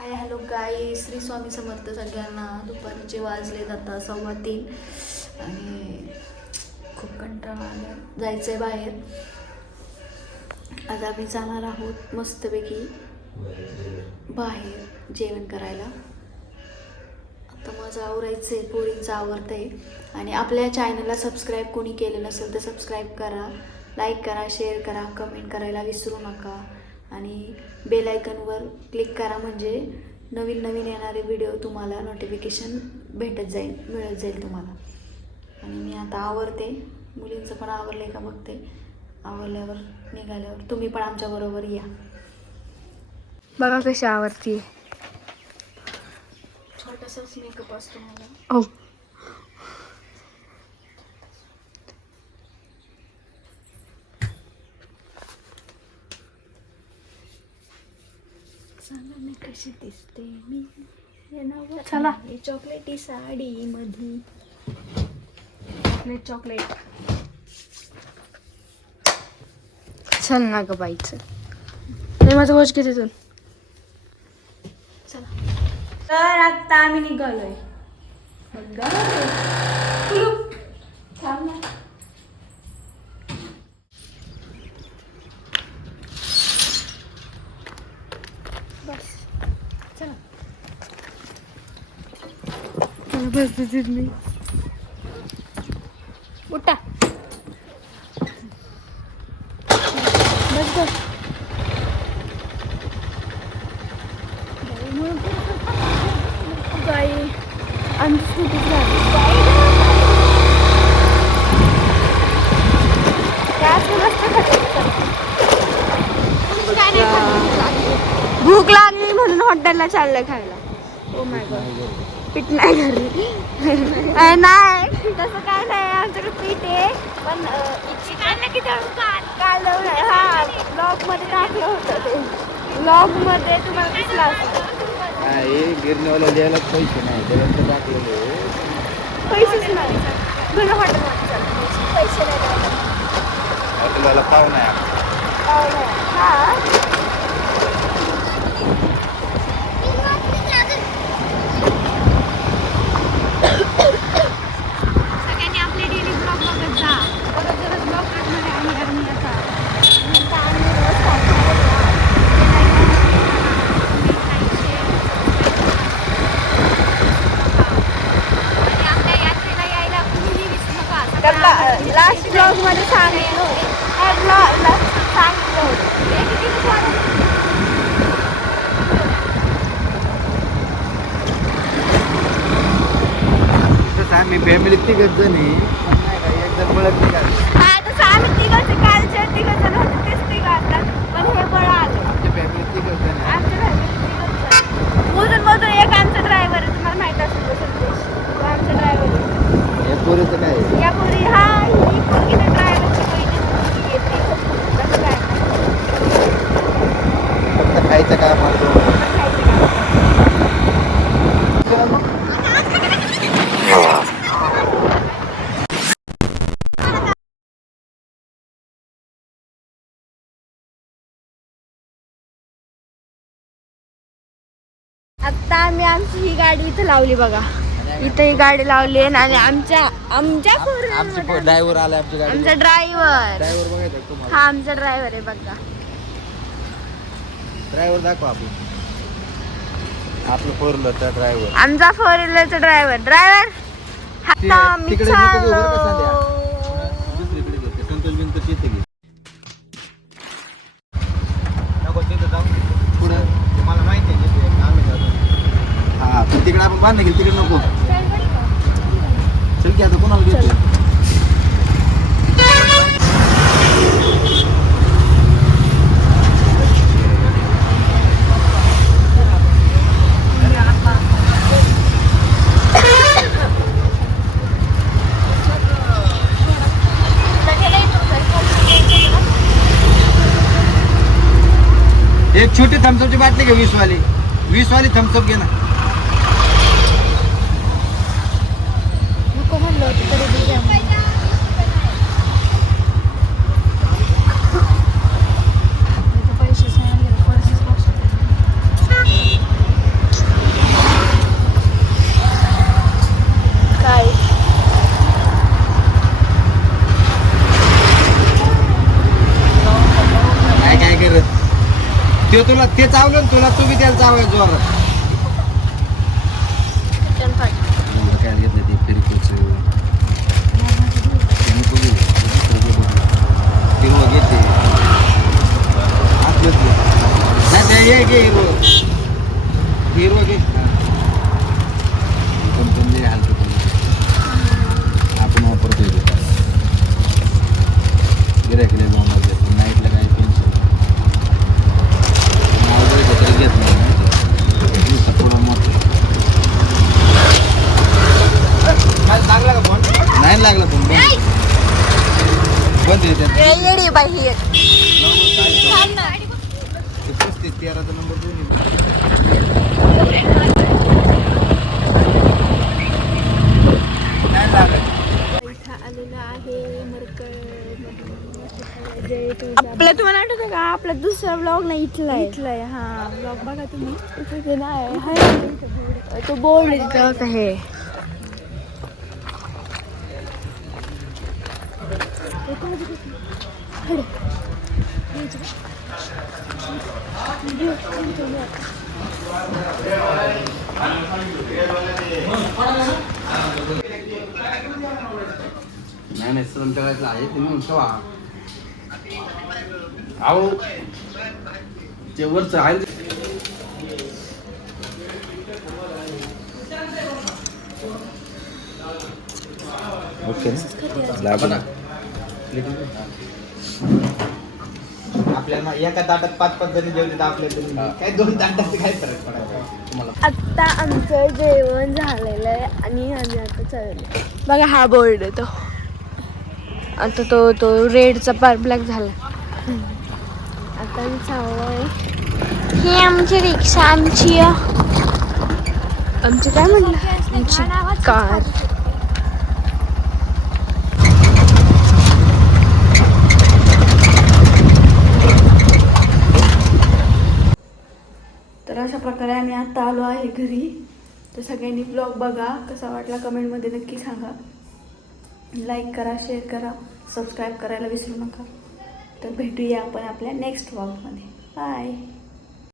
Hi hello गाय श्री स्वामी समर्थ सगळ्यांना दुपारचे वाजले जातात सव्वा तीन. आणि खूप कंटाळा आला जायचं आहे बाहेर. आज आम्ही जाणार आहोत मस्तपैकी बाहेर जेवण करायला. आता माझं आवरायचं आहे पोळींचं आवरतं आहे आणि आपल्या चॅनलला सबस्क्राईब कोणी केलं नसेल तर सबस्क्राईब करा. लाईक करा शेअर करा कमेंट करायला विसरू नका. आणि बेल आयकनवर क्लिक करा म्हणजे नवीन नवीन येणारे व्हिडिओ तुम्हाला नोटिफिकेशन भेटत जाईल मिळत जाईल तुम्हाला. आणि मी आता आवरते. मुलींचं पण आवरलं आहे का बघते. आवरल्यावर निघाल्यावर. तुम्ही पण आमच्याबरोबर या. बघा कशी आवडती छोटासाच मेकअप असतो मला. सांगा मी कशी दिसते? मी हे चला. चॉकलेटी साडी मधी. चॉकलेट चॉकलेट चल ना ग बाईचं नाही माझं वॉच किती तू चला. तर आता आम्ही निघालोय. थांब ना. बस चला उठा. बस बस बाई आमची स्कूटीच भूक लागली म्हणून हॉटेलला चाललंय खायला. ओ माय गॉड पीठ नाही घरी अ, नाही. तसं काय नाही आमच्याकडे पीठ आहे. पण काल की काल? हा ब्लॉगमध्ये टाकलं होतं ते. ब्लॉगमध्ये तुम्हाला दिसलं असतं नाही गिरणीवाला द्यायला पैसे नाही टाकलेले पैसेच पैसे नाही. हॉटेलवाला पाहुणा आहे. हा सगळ्यांनी आपले डेली ब्लॉग बघत जा बघत जरा ब्लॉग टाकणार आहे आणि आम्ही आता नंतर आम्ही रोज टाकणार आहे. आणि आपल्या यात्रेला यायला कुणीही विसरू नका लास्ट ब्लॉगमध्ये सांगितलं ब्लॉग सांगितलं होतं हे किती दिवस फॅमिलीत फॅमिली तिघच जण. आहे पण नाही का एक जण मिळत नाही का हा तसं आम्ही तिघंच कालचे तिघं जण होते तेच तिघं असतात पण हे बळं आलं आमची फॅमिली तिघच जण आहे आमच्या फॅमिली मोजून मोजून एक आमचा ड्रायव्हर आहे तुम्हाला माहीत असेल तो संदेश तो आमचा ड्रायव्हर आहे हे पोरीचं काय आहे? या पोरी हा ही पोरगी त्या ड्रायव्हरची पहिली मुलगी येते तसं काय नाही. फक्त खायचं काम असतो पण खायचं काम. आता आम्ही आमची ही गाडी इथं लावली बघा. इथं ही गाडी लावली आहे आणि आमच्या आमच्या आमची ड्रायव्हर आला आमची गाडी आमचा ड्रायव्हर ड्रायव्हर बघायचं का तुम्हाला? हा आमचा ड्रायव्हर आहे बघा. ड्रायव्हर दाखवा आपण आपलं फोरलरचा ड्रायव्हर आमचा फोर व्हीलरचा ड्रायव्हर ड्रायव्हर आता मी तिकडे नको घेऊ बरं का चाललो दुसरीकडे घेते संतोष बिंतोष येते घे नको तिथं जाऊन पुढं ते मला माहिती आहे तिथे काम आहे जातो हा पण तिकडे आपण बांधणे गेली तिकडे नको चल की आता कोणाला घेतो एक छोटी थम्सअपची बाटली घे वीस वाली वीस वाली थम्सअप घे ना नको म्हणलं होतं तरी बी द्या म्हणून. पैसे सांगितले पैसेच लक्षात ते तुला ते चावलं ना तुला तू बी त्याला चावाय जोरात. एवढं काय घेतलं ते फिरकोच हिरवं घेते असलंच घे. नाही ते हे घे हिरवं हिरवं बंद आहे त्यात. येडी बाई ही. एक. ते पस्तीस तेराचा नंबर दोन्ही नाही लागत इथं आलेलं आहे मरकळ आपलं तुम्हाला आठवतं का? आपला दुसरा ब्लॉग नाही इथला आहे. इथलं आहे हा. ब्लॉग बघा तुम्ही. इथे ते नाही आहे. तो बोर्ड तिथं आहे. नाही नाही सर आमच्या आहे. तुम्ही म्हणतो अहो ते वरचं आहे ओके. ना आपल्याला एका ताटात पाच पाच जणी जेवले तर आपल्याला काय दोन ताटात काय फरक पडायचा? तुम्हाला. आत्ता आमचं जेवण झालेलं आहे आणि आम्ही आता चाललो बघा हा बोर्ड आहे तो. आता तो तो रेडचा पार ब्लॅक झाला. आता आम्ही चाललोय. ही आमची रिक्षा आमची आमची काय म्हटलं? आमची कार अशा प्रकारे आम्ही आत्ता आलो आहे घरी. तर सगळ्यांनी ब्लॉग बघा. कसा वाटला कमेंटमध्ये नक्की सांगा. लाईक करा शेअर करा. सबस्क्राईब करायला विसरू नका. तर भेटूया आपण आपल्या नेक्स्ट ब्लॉगमध्ये बाय